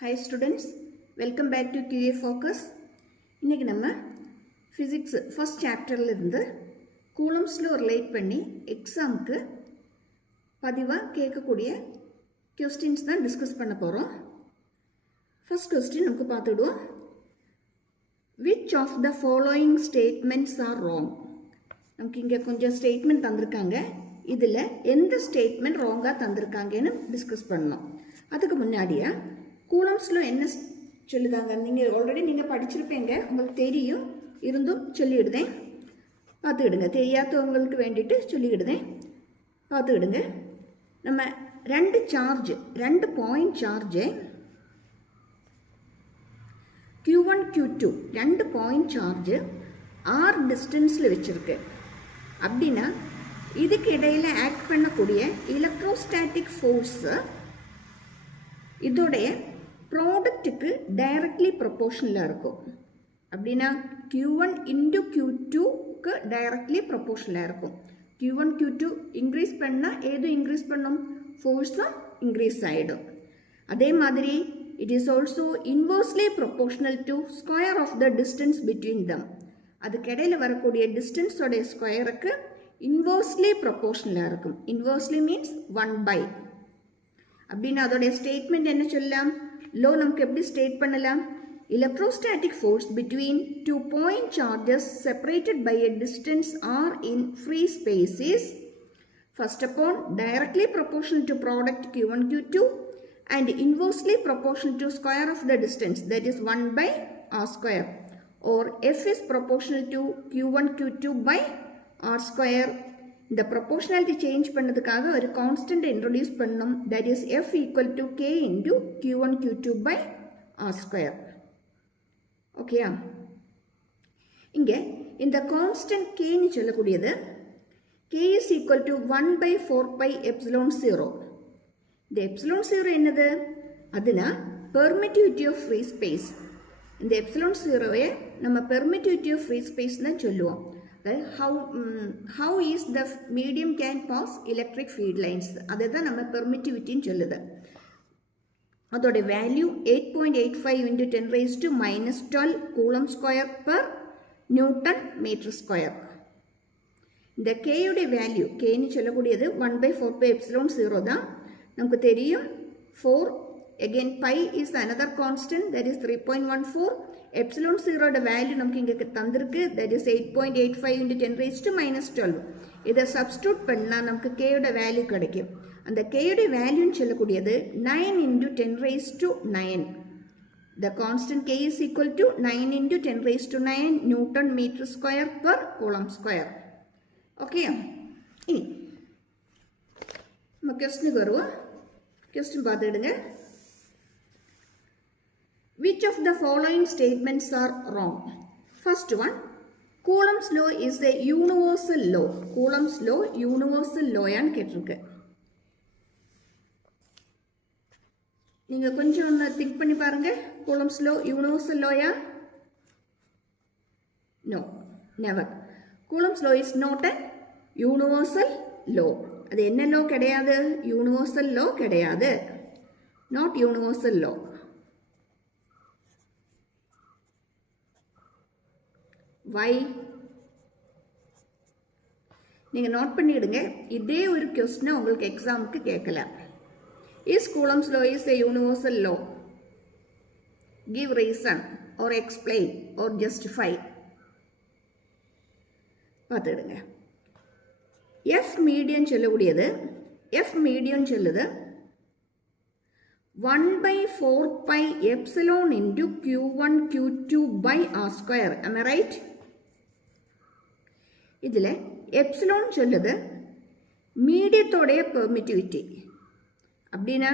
Hi students, welcome back to QA Focus. இன்னைக்கு நம்ம physics first chapterல இருந்து coulombs law relate பண்ணி எக்ஸாம்க்கு பதிவா கேட்கக்கூடிய questions தான் டிஸ்கஸ் பண்ண போறோம். First question நமக்கு பார்த்துடுவோம். Which of the following statements are wrong? நமக்கு இங்க கொஞ்சம் ஸ்டேட்மெண்ட் தந்திருக்காங்க. இதுல எந்த ஸ்டேட்மெண்ட் ராங்கா தந்திருக்காங்கன்னு டிஸ்கஸ் பண்ணோம். அதுக்கு முன்னாடியா coulombs law என்ன சொல்லுதாங்க நீங்க ஆல்ரெடி நீங்க படிச்சிருப்பீங்க உங்களுக்கு தெரியும் இருந்தும் சொல்லிடுதேன் பார்த்துடுங்க தெரியாதவங்களுக்கு வேண்டிட்டு சொல்லிடுதேன் பார்த்துடுங்க நம்ம ரெண்டு பாயிண்ட் சார்ஜ் Q1 Q2 ரெண்டு பாயிண்ட் சார்ஜ் r டிஸ்டன்ஸ்ல வச்சிருக்கு அப்படினா இதுக்கு இடையில ஆக்ட் பண்ணக்கூடிய எலக்ட்ரோஸ்டாட்டிக் ஃபோர்ஸ் இதோடைய ப்ராடக்ட்டுக்கு டைரக்ட்லி ப்ரொபோர்ஷனலாக இருக்கும் அப்படின்னா Q1 into Q2க்கு டைரக்ட்லி ப்ரொபோர்ஷனலாக இருக்கும் Q1 Q2 இன்க்ரீஸ் பண்ணால் ஏதோ இன்க்ரீஸ் பண்ணும் ஃபோர்ஸும் இன்க்ரீஸ் ஆகிடும் அதே மாதிரி it is also inversely proportional to square of the distance between them அதுக்கிடையில் வரக்கூடிய டிஸ்டன்ஸோடைய ஸ்கொயருக்கு இன்வர்ஸ்லி ப்ரொபோர்ஷனலாக இருக்கும் இன்வர்ஸ்லி மீன்ஸ் 1/. அப்படின்னா அதோடைய ஸ்டேட்மெண்ட் என்ன சொல்லலாம் லோ நமக்கு எப்படி ஸ்டேட் பண்ணலாம் electrostatic force between 2 point charges separated by a distance r in free space is first upon directly proportional to product Q1 Q2 and inversely proportional to square of the distance that is 1/r square or F is proportional to Q1 Q2 by r square. இந்த proportionality change பண்ணதுக்காக ஒரு constant introduce பண்ணோம் that is F equal to K into Q1 Q2 by R square. ஓகேயா இங்கே இந்த constant K னு சொல்லக்கூடியது K is equal to 1/4 pi epsilon 0. இந்த epsilon 0 என்னது அதுனா permittivity of free space. இந்த epsilon 0வை நம்ம permittivity of free space னு சொல்லுவோம் how is the medium can pass electric field lines அதுதான் நம்ம permittivity ன்னு சொல்லுது அதோட value 8.85 into 10 raised to minus 12 coulomb square per newton meter square இந்த k உடைய வேல்யூ k ன்னு சொல்லக்கூடியது 1/4 pi epsilon 0 தான் நமக்கு தெரியும் 4 again pi is another constant that is 3.14 epsilon 0 ட வேல்யூ நமக்கு இங்க தந்திருக்கு that is 8.85 into 10 raised to minus 12 இதை சப்ஸ்டிட்யூட் பண்ணா நமக்கு k யோட வேல்யூ கிடைக்கும் அந்த k யோட வேல்யூன்னு சொல்லக்கூடியது 9 into 10 raised to 9 the constant k is equal to 9 into 10 raised to 9 newton meter square per coulomb square okay இனி நம்ம क्वेश्चन வருவோம் question பார்த்துடுங்க Which of the following statements are wrong? First one, Coulomb's law is a universal law. Coulomb's law universal law ன்னு கேட்டிருக்கு. நீங்க கொஞ்சம் think பண்ணி பாருங்க. Coulomb's law universal law yeah? No, never. Coulomb's law is not a universal law. அது என்ன law கிடையாது? Universal law கிடையாது. Not universal law. Why? நீங்க நோட் பண்ணிடுங்க இதே ஒரு क्वेश्चन உங்களுக்கு எக்ஸாமுக்கு கேட்கலாம் Is Coulomb's law is a universal law? Give reason or explain or justify. பார்த்துடுங்க F median சொல்லக்கூடியது F median சொல்லுது 1/4 pi epsilon into Q1 Q2 by R square. Am I right? இதில் எப்சிலோன் சொல்லுது மீடியத்தோடைய பெர்மிட்டிவிட்டி அப்படின்னா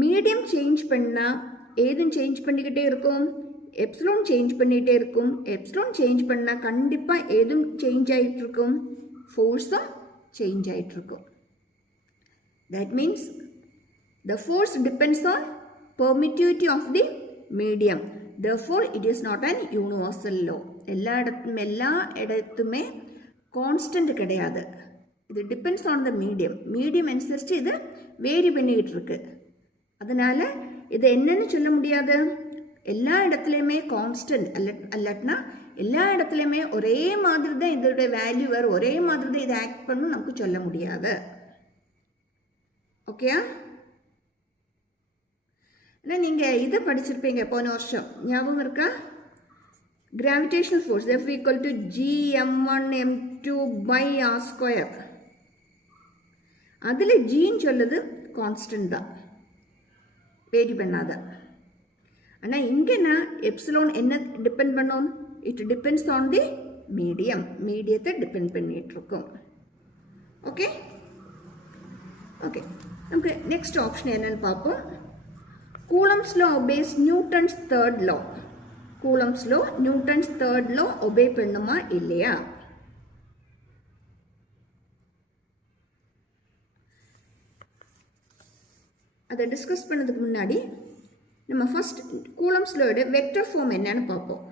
medium change பண்ணால் ஏதும் change பண்ணிக்கிட்டே இருக்கும் epsilon change பண்ணிகிட்டே இருக்கும் எப்சிலோன் சேஞ்ச் பண்ணால் கண்டிப்பாக ஏதும் சேஞ்ச் ஆகிட்டுருக்கும் ஃபோர்ஸும் சேஞ்ச் ஆகிட்டுருக்கும் that means the force depends on permittivity of the medium therefore it is not an universal law எல்லா இடத்துமே கான்ஸ்டன்ட் கிடையாது இது டிபெண்ட்ஸ் ஆன் த மீடியம் அனுசரித்து இது வேரி பண்ணிக்கிட்டு இருக்கு அதனால இது என்னன்னு சொல்ல முடியாது. எல்லா இடத்துலையுமே கான்ஸ்டன்ட் அல்லாட்டினா எல்லா இடத்துலையுமே ஒரே மாதிரி தான் இதோட வேல்யூ வரும், ஒரே மாதிரி தான் இதை ஆக்ட் பண்ணணும் நமக்கு சொல்ல முடியாது. ஓகேயா? ஆனால் நீங்கள் இதை படிச்சிருப்பீங்க போன வருஷம், ஞாபகம் இருக்கா? Gravitational force F equal to Gm1 m2 by r square. அதில் ஜின்னு சொல்லுது கான்ஸ்டன்ட் தான், வேரி பண்ணாத. ஆனால் இங்கேனா எப்சிலோன் என்ன டிபெண்ட் பண்ணோம்? It depends on the medium, மீடியத்தை டிபெண்ட் பண்ணிட்டு இருக்கோம். ஓகே ஓகே, நமக்கு நெக்ஸ்ட் ஆப்ஷன் என்னன்னு பார்ப்போம். Coulomb's law obeys Newton's third law. Coulomb's law Newton's third law obey பண்ணுமா இல்லையா? அதை டிஸ்கஸ் பண்ணதுக்கு முன்னாடி நம்ம ஃபர்ஸ்ட் கூலம்ஸ் லோட வெக்டர் ஃபார்ம் என்னன்னு பார்ப்போம்.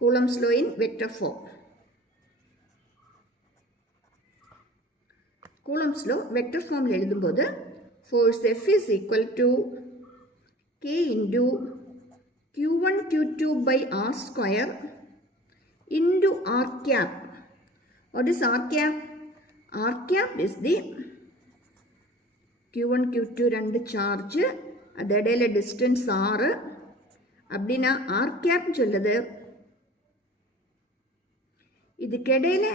Coulomb's law in vector form. Coulomb's law vector ஃபார்மில் எழுதும்போது force F is equal to K into Q1 Q2 by R square into R cap. What is R cap? R cap is the Q1 Q2 ரெண்டு charge, அது இடையில distance R. அப்படின்னா R cap சொல்லுது இதுக்கு இடையில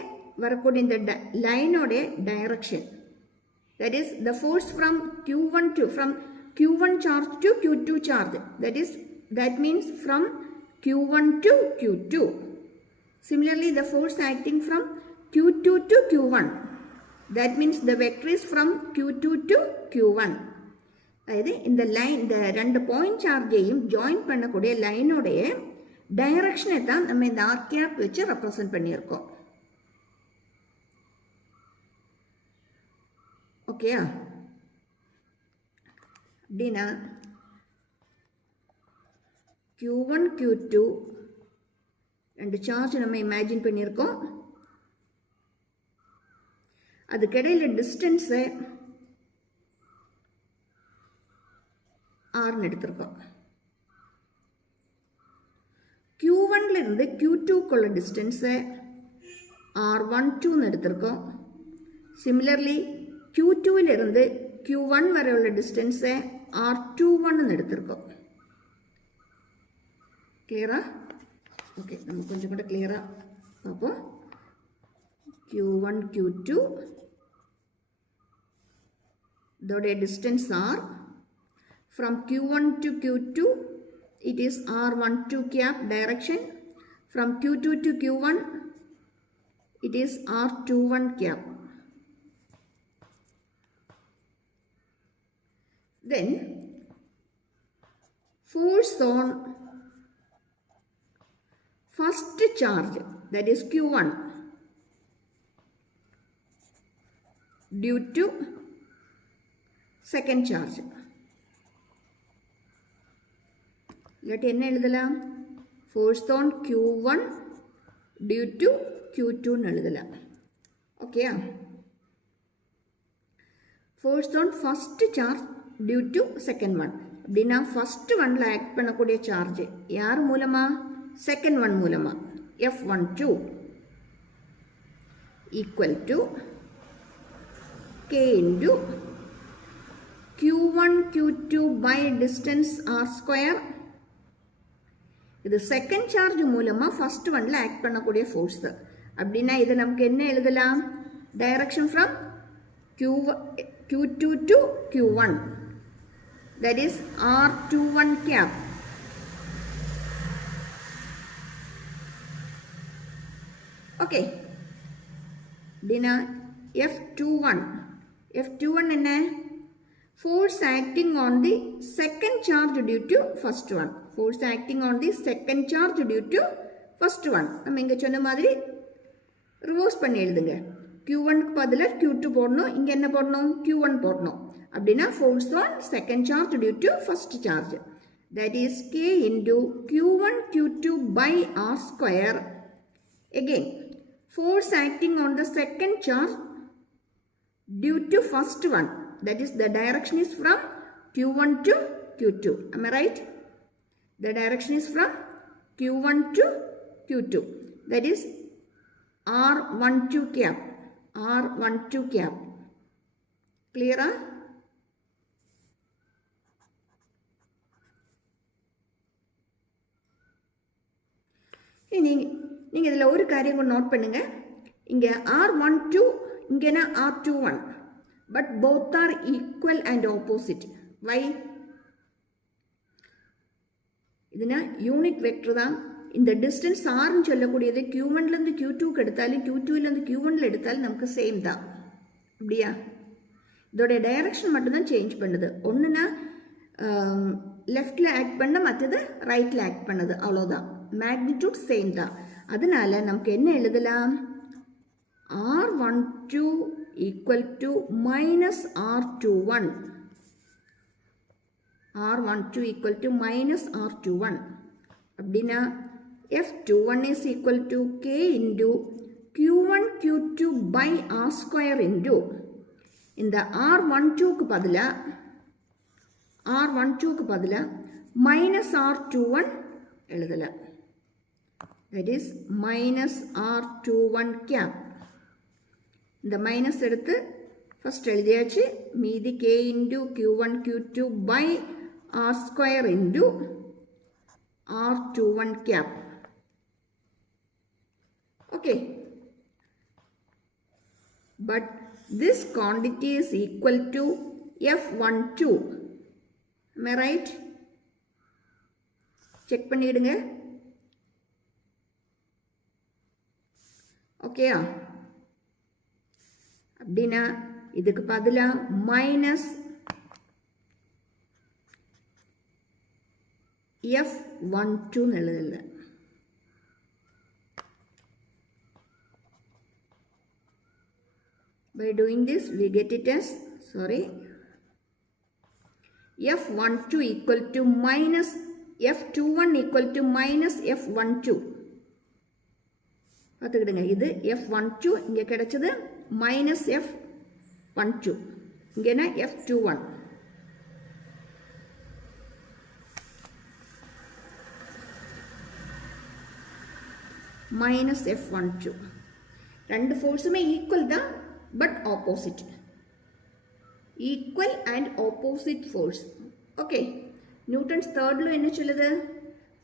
வரக்கூடிய இந்த லைனோட direction. That is the force from Q1 charge to Q2 charge. That means from Q1 to Q2. Similarly, the force acting from Q2 to Q1. That means the vector is from Q2 to Q1. அதாவது இந்த line, இந்த ரெண்டு point சார்ஜையும் join பண்ணக்கூடிய லைனோடைய டைரக்ஷனை தான் நம்ம இந்த R gap வச்சு represent பண்ணியிருக்கோம். ஓகேயா? அப்படின்னா Q1 Q2 ரெண்டு சார்ஜ் நம்ம இமேஜின் பண்ணியிருக்கோம். அதுக்கிடையில் டிஸ்டன்ஸை ஆர்னு எடுத்திருக்கோம். Q1ல இருந்து Q2க்குள்ள டிஸ்டன்ஸை R12ன்னு எடுத்திருக்கோம். சிமிலர்லி Q2ல இருந்து Q1 வரை உள்ள டிஸ்டன்ஸை R21ன்னு எடுத்திருக்கோம். கிளியரா? ஓகே, நம்ம கொஞ்சம் கூட கிளியரா பார்ப்போம். Q1 Q2 இதோடைய distance R. From Q1 to Q2 it is R12 cap direction. From Q2 to Q1 it is R21 cap. Then force on first charge, that is Q1, due to second charge. Let என்ன எழுதலாம்? Force on Q1 due to Q2 எழுதலாம். ஓகேயா? Force on first charge due to second one. அப்படின்னா first ஒன்ல act பண்ணக்கூடிய charge யார் மூலமா? Second one மூலமா. F12 equal to K into Q1 Q2 by distance R square. இது செகண்ட் சார்ஜ் மூலமா ஃபர்ஸ்ட் ஒன்ல ஆக்ட் பண்ணக்கூடிய ஃபோர்ஸ். அப்படின்னா இது நமக்கு என்ன எழுதலாம்? Direction from Q2 to Q1, that is R21 cap. Okay, அப்படின்னா F21 என்ன? Force acting on the second charge due to first one. Force acting on the second charge due to first one. நம்ம இங்க சொன்ன மாதிரி reverse பண்ணி எழுதுங்க. Q1க்கு பதிலாக Q2 போடணும், இங்க என்ன போடணும்? Q1 போடணும். அப்படின்னா force on second charge due to first charge, that is K into Q1 Q2 by R square. Again, force acting on the second charge due to first one. That is, the direction is from Q1 to Q2. Am I right? The direction is from Q1 to Q2. That is R12 cap. R12 cap. Clear? நீங்கள் இதில் ஒரு காரியம் note பண்ணுங்க. இங்கே R12 இங்கேனா R21, but both are equal and opposite. Why? இதுனா unit vector தான். இந்த distance ஆர்னு சொல்லக்கூடியது Q1லேருந்து Q2க்கு எடுத்தாலும் Q2லேருந்து Q1ல எடுத்தாலும் நமக்கு சேம் தான். அப்படியா? இதோடைய டைரக்ஷன் மட்டும்தான் சேஞ்ச் பண்ணுது. ஒன்றுனா லெஃப்டில் ஆக்ட் பண்ண, மற்றது ரைட்டில் ஆக்ட் பண்ணுது, அவ்வளோதான். மேக்னிடியூட் சேம் தான். அதனால நமக்கு என்ன எழுதலாம்? R12 equal to minus R21. R12 equal to minus R21. அப்படின்னா F21 is equal to K into Q1 Q2 by R square into இந்த R12க்கு பதிலா minus R21 எழுதலாம். That is minus R21 cap. இந்த மைனஸ் எடுத்து ஃபர்ஸ்ட் எழுதியாச்சு. மீதி K into Q1 Q2 by R square into R21 cap. Okay. But this quantity is equal to F12. Am I right? Check பண்ணிடுங்க. ஓகேயா? அப்படின்னா இதுக்கு பதிலா மைனஸ் F12 எழுதல. By doing this we get it as, F12 equal to minus F21 equal to minus F12. பார்த்துக்கிடுங்க. இது F12 இங்கே கிடைச்சது minus F12. இங்கேனா F21. minus F12. ரெண்டு ஃபோர்ஸுமே ஈக்குவல் தான், but opposite. Equal and opposite force. Okay. Newton's third லா என்ன சொல்லுது?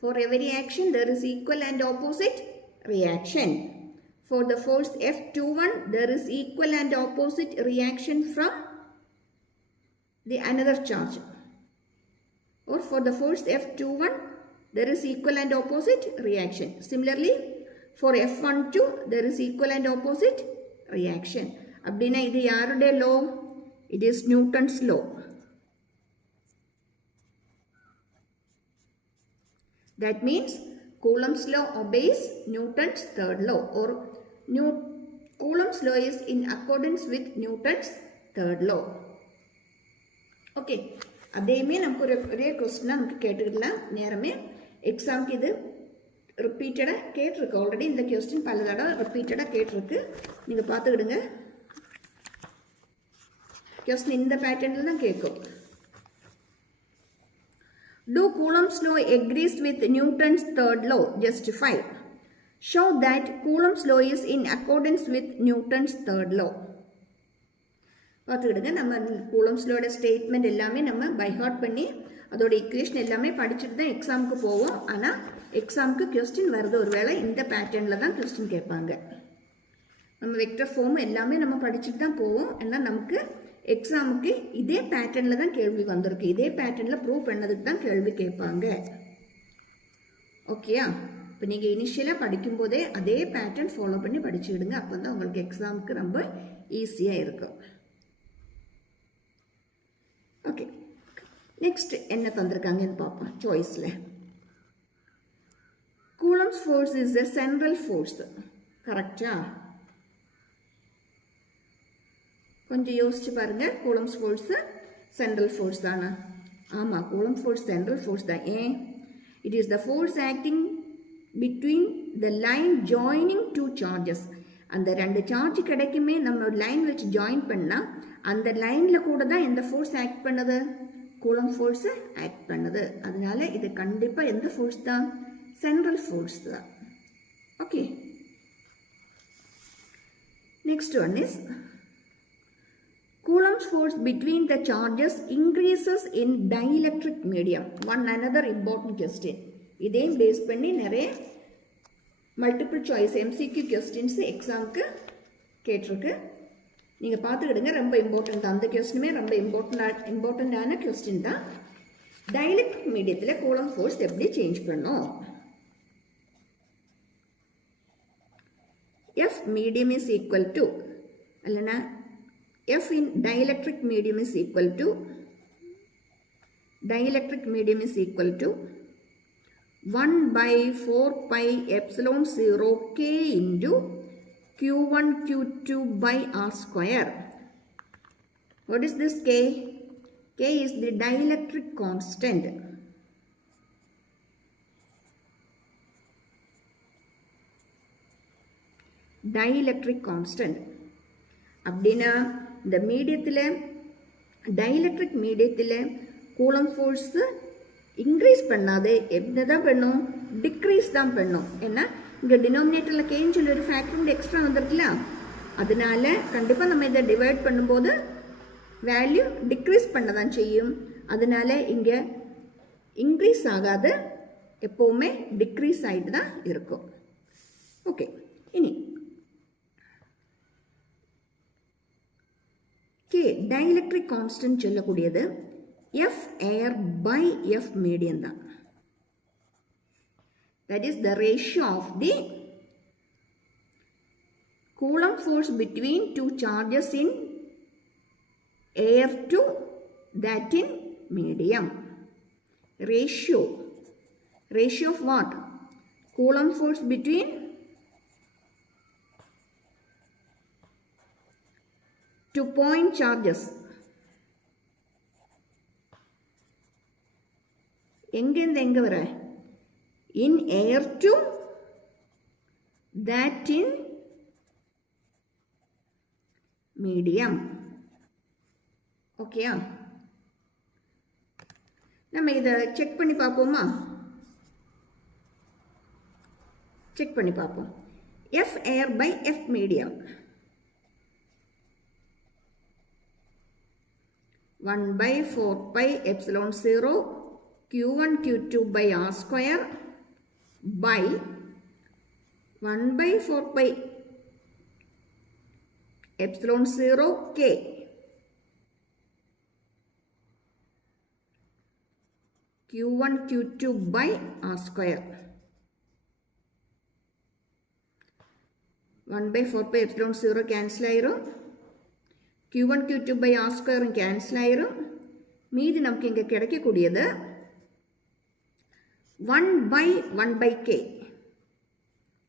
For every action there is equal and opposite reaction. For the force F21 there is equal and opposite reaction from the another charge. Or for the force F21 there is equal and opposite reaction. Similarly for F12 there is equal and opposite reaction. அப்படினா இது யாருடைய law? It is Newton's law. That means Coulomb's law obeys Newton's third law, or Coulomb's law is in accordance with Newton's third law. Okay. அதேமே நமக்கு ஒரே question நமக்கு கேட்டுக்கலாம். நேரமே எக்ஸாம்க்கு இது ரிப்பீட்டடா கேட்டிருக்கு. ஆல்ரெடி இந்த क्वेश्चन பல தடவை ரிப்பீட்டடா கேட்டிருக்கு. நீங்க பாத்துக்கிடுங்க. क्वेश्चन இந்த பேட்டர்ன்ல தான் கேட்கும். Do Coulomb's law agrees with Newton's third law? Justify. Show that Coulomb's law is in accordance with Newton's third law. பார்த்துக்கிடுங்க. நம்ம கூலம்ஸ் லோட ஸ்டேட்மெண்ட் எல்லாமே நம்ம பை ஹார்ட் பண்ணி அதோட ஈக்குவேஷன் எல்லாமே படிச்சுட்டு தான் எக்ஸாமுக்கு போவோம். ஆனால் எக்ஸாமுக்கு கொஸ்டின் வருது ஒருவேளை இந்த பேட்டர்னில் தான் கொஸ்டின் கேட்பாங்க. நம்ம வெக்டர் ஃபார்ம் எல்லாமே நம்ம படிச்சுட்டு தான் போவோம். ஏன்னா நமக்கு எக்ஸாமுக்கு இதே பேட்டர்னில் தான் கேள்வி வந்திருக்கு. இதே பேட்டர்னில் ப்ரூவ் பண்ணதுக்கு தான் கேள்வி கேட்பாங்க. ஓகேயா? இப்போ நீங்கள் இனிஷியலாக படிக்கும்போதே அதே பேட்டர்ன் ஃபாலோ பண்ணி படிச்சுக்கிடுங்க. அப்போ தான் உங்களுக்கு எக்ஸாமுக்கு ரொம்ப ஈஸியாக இருக்கும். ஓகே. நெக்ஸ்ட் என்ன தந்திருக்காங்கன்னு பார்ப்போம். சாய்ஸில் Coulomb's force is a central force. கரெக்டா? கொஞ்சம் யோசிச்சு பாருங்க. கூலம்ஸ் ஃபோர்ஸ் சென்ட்ரல் ஃபோர்ஸ் தானா? ஆமாம், கூலம்ஸ் ஃபோர்ஸ் சென்ட்ரல் ஃபோர்ஸ் தான். ஏன்? It is the force acting between the line joining two charges. அந்த ரெண்டு சார்ஜ் கிடைக்குமே நம்ம ஒரு லைன் வச்சு ஜாயின் பண்ணால் அந்த லைனில் கூட தான் எந்த ஃபோர்ஸ் ஆக்ட் பண்ணுது, கூலம்ப் ஃபோர்ஸு ஆக்ட் பண்ணுது. அதனால இது கண்டிப்பாக எந்த ஃபோர்ஸ் தான், சென்ட்ரல் ஃபோர்ஸ் தான். Okay, next one is Coulomb's force between the charges increases in dielectric medium. One another important question. இதையும் பேஸ் பண்ணி நிறைய மல்டிபிள் சாய்ஸ் MCQ கொஸ்டின்ஸ் எக்ஸாமுக்கு கேட்டிருக்கு. நீங்கள் பார்த்துக்கிடுங்க, ரொம்ப இம்பார்ட்டன்ட். அந்த கொஸ்டினுமே ரொம்ப இம்பார்ட்டண்டான கொஸ்டின் தான். டைஎலக்ட்ரிக் மீடியத்தில் கூலம்ப் ஃபோர்ஸ் எப்படி சேஞ்ச் பண்ணும்? F medium is equal to, இல்லைன்னா F in dielectric medium is equal to 1 by 4 pi epsilon 0 K into Q1 Q2 by R square. What is this K? K is the dielectric constant. Dielectric constant. அப்படின்னா இந்த மீடியத்தில், dielectric மீடியத்தில் Coulomb force increase பண்ணாது, என்ன தான் பண்ணும், degrees தான் பண்ணும். ஏன்னா இங்கே டினாமினேட்டரில் கேன்னு சொல்லி ஒரு ஃபேக்டர் எக்ஸ்ட்ரா வந்துருக்குல்ல, அதனால கண்டிப்பாக நம்ம இதை டிவைட் பண்ணும்போது வேல்யூ டிக்ரீஸ் பண்ண தான் செய்யும். அதனால இங்கே இன்க்ரீஸ் ஆகாது, எப்போவுமே டிக்ரீஸ் ஆகிட்டு தான் இருக்கும். ஓகே, இனி K dielectric constant சொல்லக்கூடியது F air by F medium தான். That is the ratio of the Coulomb force between two charges in air to that in medium. Ratio of what? Coulomb force between two point charges. எங்கேருந்து எங்கே வர? In air to that in medium. ஓகேயா? நம்ம இதை check பண்ணி பார்ப்போமா? Check பண்ணி பார்ப்போம். F air by F medium. 1 by 4 pi epsilon 0 Q1 Q2 by R square by 1 by 4 pi epsilon 0 K Q1 Q2 by R square. 1 by 4 pi epsilon 0 cancel ஆயிரும். Q1 Q2 by R square cancel ஆயிரும். மீதி நமக்கு இங்கே கிடைக்கக்கூடியது 1 by 1 by K,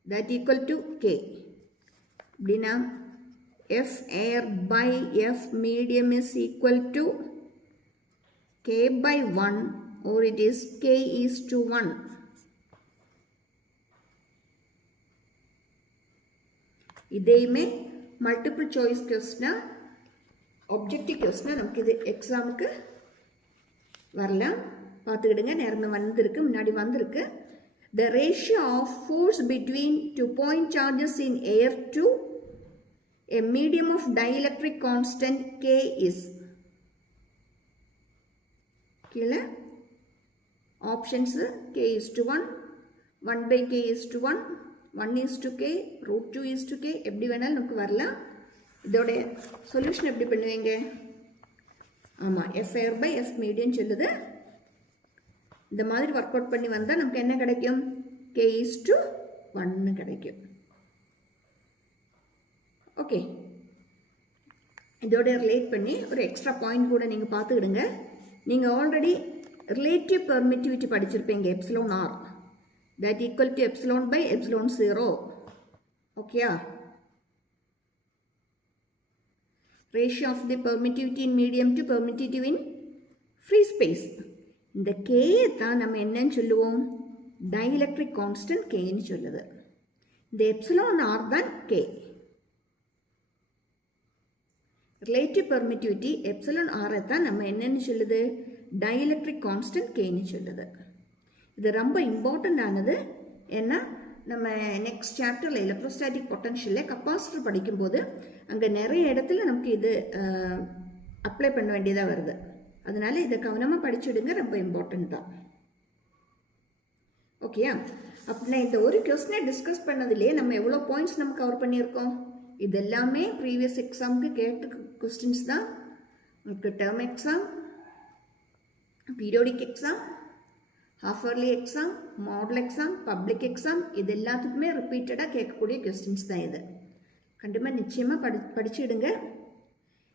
that equal to K. அப்படின்னா F air by F medium is equal to K by 1, or it is K is to 1. இதையுமே multiple choice கொஸ்டினா, objective கொஸ்டினா நமக்கு இது எக்ஸாமுக்கு வரலாம். பார்த்துக்கிடுங்க, நேரம் வந்திருக்கு, முன்னாடி வந்திருக்கு. The ratio of force between two point charges in air to a medium of dielectric constant K is, கீழே options K is to 1, 1 by K is to 1, 1 is to K, root 2 is to K, எப்படி வேணாலும் நமக்கு வரலாம். இதோட solution எப்படி பண்ணுவீங்க? ஆமாம், F air by F medium சொல்லுது. இந்த மாதிரி ஒர்க் அவுட் பண்ணி வந்தால் நமக்கு என்ன கிடைக்கும்? K is to 1 கிடைக்கும். ஓகே, இதோட ரிலேட் பண்ணி ஒரு எக்ஸ்ட்ரா பாயிண்ட் கூட நீங்கள் பார்த்துக்கிடுங்க. நீங்கள் ஆல்ரெடி ரிலேட்டிவ் பெர்மிட்டிவிட்டி படிச்சிருப்பீங்க, epsilon R that equal to epsilon by epsilon 0. ஓகேயா? Ratio of the permittivity in medium to permittivity in free space. இந்த K தான் நம்ம என்னன்னு சொல்லுவோம்? டைஎலக்ட்ரிக் கான்ஸ்டன்ட் Kன்னு சொல்லுது. இந்த எப்சிலோன் ஆர் தான் K. ரிலேட்டிவ் பெர்மிட்டிவிட்டி எப்சிலன் ஆரை தான் நம்ம என்னன்னு சொல்லுது, டைஎலக்ட்ரிக் கான்ஸ்டன்ட் கேன்னு சொல்லுது. இது ரொம்ப இம்பார்ட்டൻ്ட் ஆனது. ஏன்னா நம்ம நெக்ஸ்ட் சாப்டரில் எலக்ட்ரோஸ்டாட்டிக் பொட்டன்ஷியலில் கப்பாசிட்டர் படிக்கும்போது அங்கே நிறைய இடத்துல நமக்கு இது அப்ளை பண்ண வேண்டியதாக வருது. அதனால இதை கவனமாக படிச்சுடுங்க, ரொம்ப இம்பார்ட்டன்ட் தான். ஓகேயா? அப்படின்னா இந்த ஒரு கொஸ்டினை டிஸ்கஸ் பண்ணதுலேயே நம்ம எவ்வளோ பாயிண்ட்ஸ் நம்ம கவர் பண்ணியிருக்கோம். இது எல்லாமே ப்ரீவியஸ் எக்ஸாமுக்கு கேட்ட கொஸ்டின்ஸ் தான். உங்களுக்கு term exam, periodic exam, half yearly exam, model exam, public exam, இது எல்லாத்துக்குமே ரிப்பீட்டடாக கேட்கக்கூடிய கொஸ்டின்ஸ் தான் இது. கண்டிப்பாக நிச்சயமாக படிச்சுடுங்க.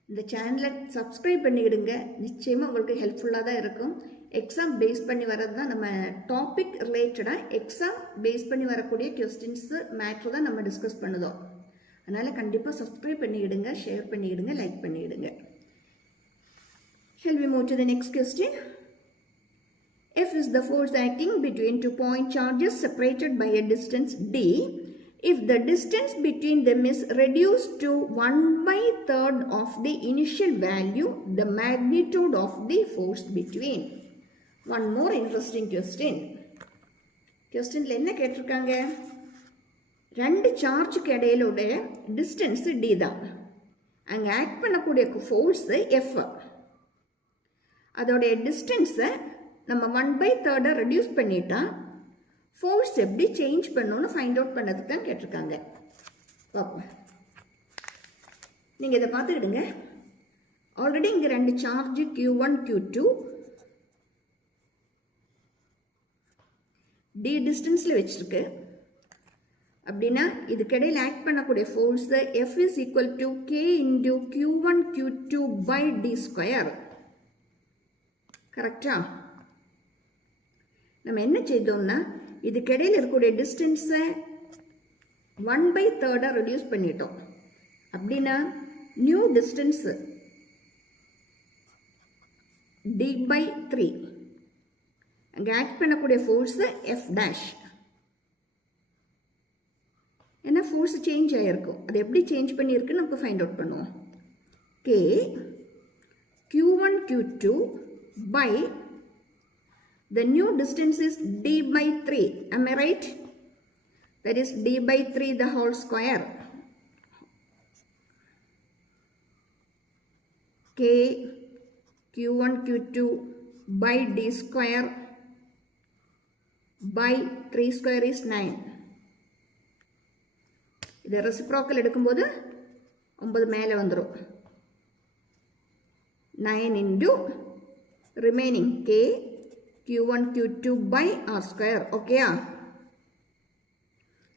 இந்த சேனலை சப்ஸ்கிரைப் பண்ணிவிடுங்க. நிச்சயமாக உங்களுக்கு ஹெல்ப்ஃபுல்லாக தான் இருக்கும். எக்ஸாம் பேஸ் பண்ணி வர்றது தான் நம்ம டாபிக் ரிலேட்டடாக எக்ஸாம் பேஸ் பண்ணி வரக்கூடிய கொஸ்டின்ஸு மேட்ரு தான் நம்ம டிஸ்கஸ் பண்ணுதோம். அதனால் கண்டிப்பாக சப்ஸ்கிரைப் பண்ணிவிடுங்க, ஷேர் பண்ணிவிடுங்க, லைக் பண்ணிவிடுங்க. Shall we move to the next question? F is the force acting between 2 point charges separated by a distance d. If the distance between them is reduced to 1/3 of the initial value, the magnitude of the force between. One more interesting question. Questionல என்ன கேட்டிருக்காங்க? ரெண்டு சார்ஜுக்கு இடையிலோட distance d தான். அங்கே act பண்ணக்கூடிய force F. அதோடைய டிஸ்டன்ஸை நம்ம 1/3 reduce பண்ணிட்டா force எப்படி சேஞ்ச் பண்ணணும்னு ஃபைண்ட் அவுட் பண்ணதுக்கு தான் கேட்டிருக்காங்க. பார்ப்போம். நீங்கள் இதை பார்த்துக்கிடுங்க. ஆல்ரெடி இங்கே ரெண்டு சார்ஜ் Q1 Q2 d டிஸ்டன்ஸில் வச்சுருக்கு. அப்படின்னா இதுக்கிடையில் ஆக்ட் பண்ணக்கூடிய force F is equal to K into Q1 Q2 by d square. கரெக்டா? நம்ம என்ன செய்தோம்னா இதுக்கிடையில் இருக்கக்கூடிய டிஸ்டன்ஸை 1/3 ரெடியூஸ் பண்ணிட்டோம். அப்படின்னா நியூ டிஸ்டன்ஸு d/3. அங்கே ஆக்ட் பண்ணக்கூடிய ஃபோர்ஸு F டேஷ். ஏன்னா ஃபோர்ஸ் சேஞ்ச் ஆகிருக்கும். அது எப்படி சேஞ்ச் பண்ணியிருக்குன்னு நமக்கு ஃபைண்ட் அவுட் பண்ணுவோம். K Q1 Q2 by the new distance is d/3. Am I right? That is d/3 the whole square. K Q1 Q2 by d square by 3 square is 9. இதை reciprocal எடுக்கும்போது 9 மேலே வந்துடும். 9 into remaining K Q1 Q2 by R square. ஓகேயா?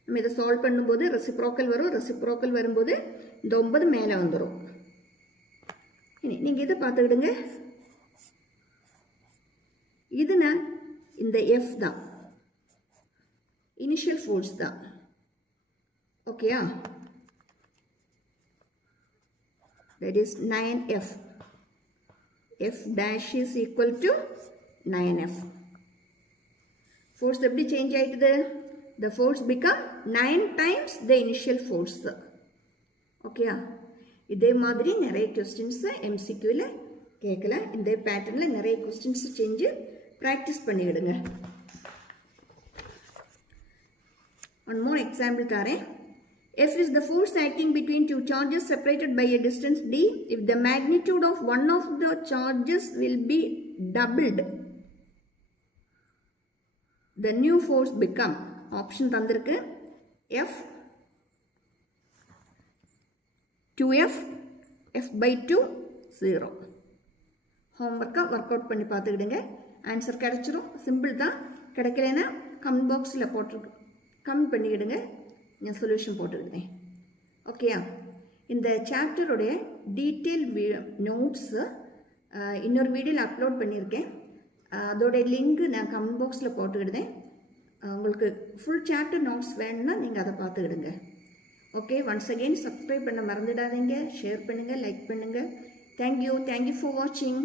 நம்ம இதை solve பண்ணும்போது reciprocal வரும். Reciprocal வரும்போது இந்த 9 மேலே வந்துடும். இனி நீங்கள் இதை பார்த்துக்கிடுங்க. இதுனா இந்த F தான், இனிஷியல் ஃபோர்ஸ் தான். ஓகேயா? that is 9F. F dash is equal to 9F. Force எப்படி change ஆயிட்டுது? The force become 9 times the initial force. ஓகேயா? இதே மாதிரி நிறைய questions MCQல கேட்கலாம். இந்த பேட்டர்ன்ல நிறைய questions செஞ்சு ப்ராக்டிஸ் பண்ணிவிடுங்க. One more example தாரேன். F is the force acting between two charges separated by a distance d. If the magnitude of one of the charges will be doubled, the new force become. Option தந்திருக்கு F 2F F/2 0. ஹோம்ஒர்க்கை work out பண்ணி பார்த்துக்கிடுங்க. Answer கிடைச்சிரும். Simple தான். கிடைக்கலன்னா comment பாக்ஸில் போட்டிருக்கு, comment பண்ணிக்கிடுங்க. நான் சொல்யூஷன் போட்டுக்கிட்டேன். ஓகேயா? இந்த சாப்டருடைய டீட்டெயில் நோட்ஸு இன்னொரு வீடியோவில் அப்லோட் பண்ணியிருக்கேன். அதோடைய லிங்க்கு நான் கமெண்ட் பாக்ஸில் போட்டுக்கிட்டேன். உங்களுக்கு ஃபுல் சாப்டர் நோட்ஸ் வேணும்னா நீங்கள் அதை பார்த்துக்கிடுங்க. ஓகே, ஒன்ஸ் அகெயின் சப்ஸ்கிரைப் பண்ண மறந்துடாதீங்க. ஷேர் பண்ணுங்கள், லைக் பண்ணுங்கள். தேங்க்யூ ஃபார் வாட்சிங்.